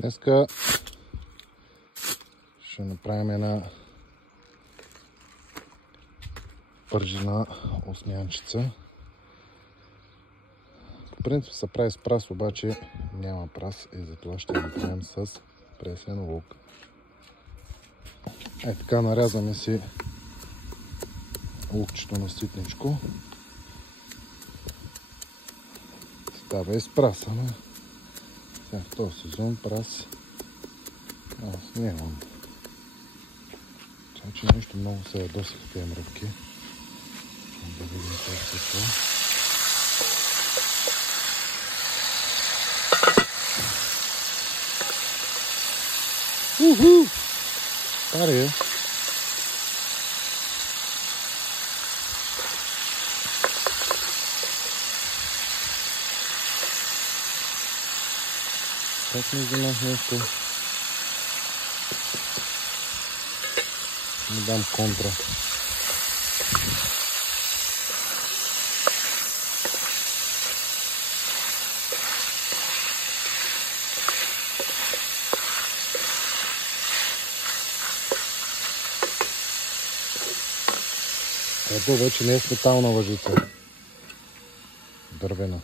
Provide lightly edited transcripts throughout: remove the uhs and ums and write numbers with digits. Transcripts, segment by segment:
Днеска ще направим една пържена осмянчица. По принцип се прави с прас, обаче няма прас и затова ще направим с пресен лук. Така нарязваме си лукчето на ситничко. Става и с праса, но в този сезон прас аз нямам. Че нещо много се ядосих тези мръвки. Да видим как се това. Уху! Пари! Как ми вземах нещо? Не дам контра. Ето вече не е с метална лъжица. Дървена.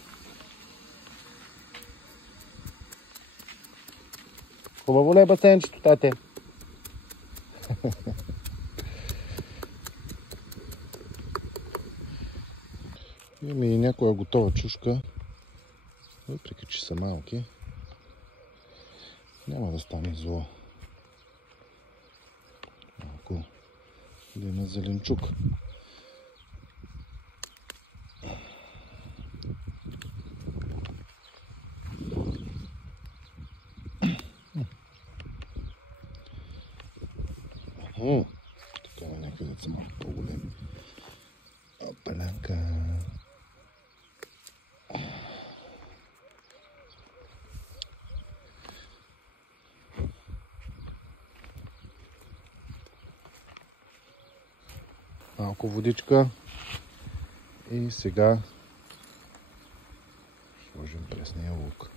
Хубаво ли е басейнчето, тате? Има и някоя готова чушка. Въпреки че са малки, няма да стане зло. Малко да има зеленчук. Така е някъде са малко по-големи. Опаляка. Малко водичка. И сега сложим пресния лук.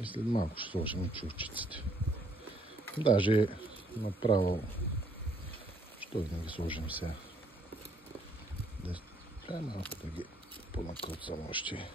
И след малко ще сложим чурчиците. Даже направо, що да ги сложим сега? Малко да ги понакълцам още.